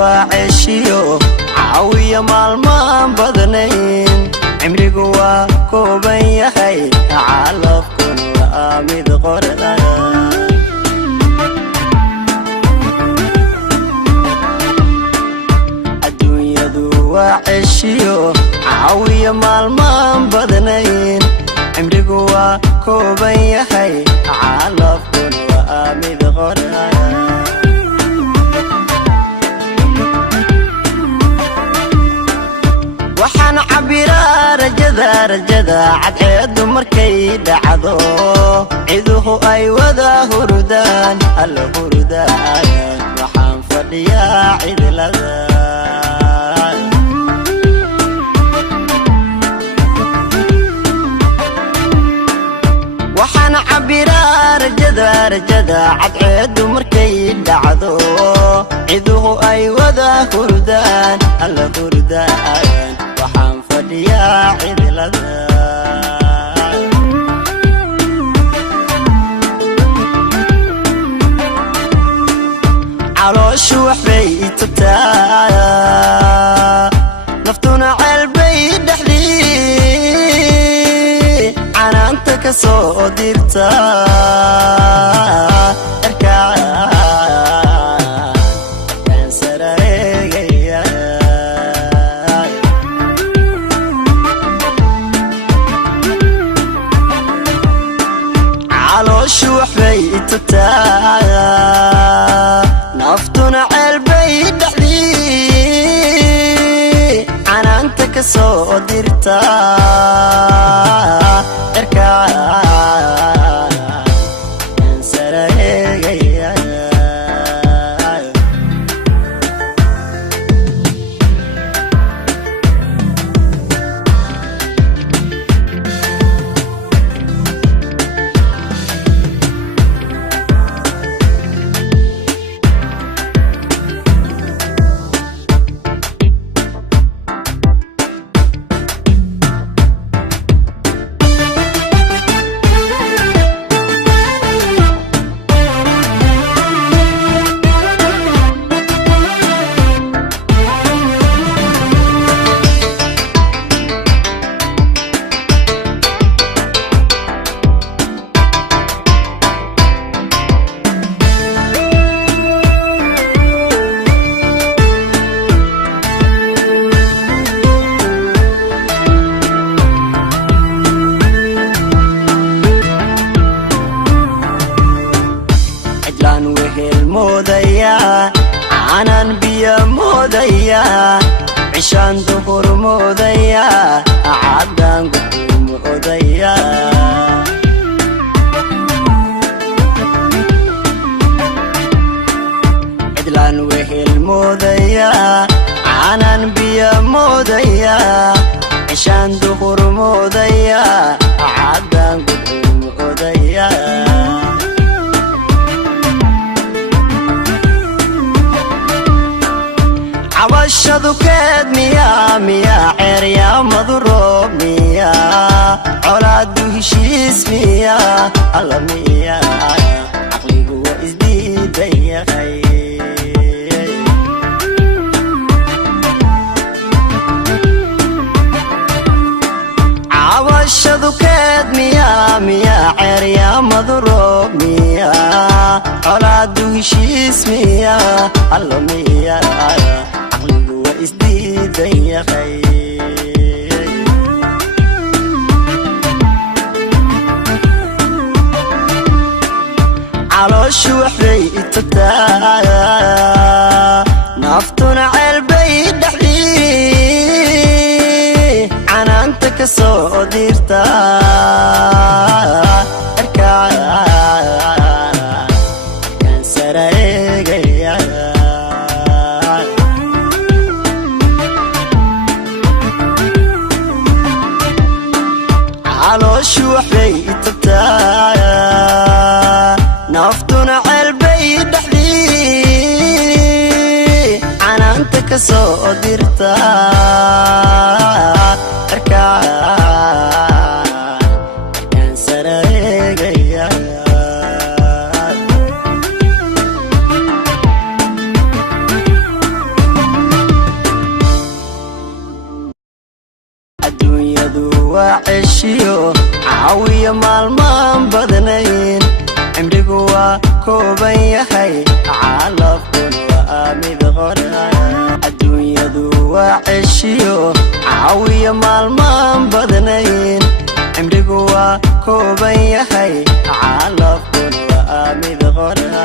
وعشيو عاوية مالمان بدنين عمريقو وكوبان يحي عالفكن وآمد قردان الدنيا دو وعشيو عاوية مالمان بدنين عمريقو وكوبان يحي عالفكن وآمد قردان waxaan cabiraa rajada cadceedu markay dhacdo ciduhu ay wada hurdaan alla hurdaan waxaan fadhiyaa cidlada waxaan cabiraa rajada cadceedu markay dhacdo ciduhu ay wada hurdaan alla hurdaan waxaan fadhiyaa cidlada calooshu waxbay itagtaa naftuna ceelbay dhexdii canaanta ka soo dirta waxbay itagtaa naftuna ceelbay dhexdii canaanta ka soo dirta عانان بيا موديا عشان دهور موديا عدان قدوم موديا عدلان وهل موديا عانان بيا موديا عشان دهور موديا عدان قدوم موديا عواشدو كاد ميا عريا مضروب ميا عولادو هشيس ميا الله ميا عقلي هو ازديد يا خي عواشدو كاد ميا عريا مضروب ميا عولادو هشيس ميا الله ميا isdiid ya khay calooshu waxbay itagtaa naftuna ceelbay dhexdii canaanta ka soo dirta kan sareegaya calooshu waxbay itagtaa naftuna ceelbay dhexdii canaanta ka soo dirta kan sareegaya adduunyadu waa ceshiyo caawiya maalmaan badnayn cimrigu waa kooban yahay calafkuna waa mid qora adduunyadu waa ceshiyo caawiya maalmaan badnayn cimrigu waa kooban yahay calafkuna waa mid qora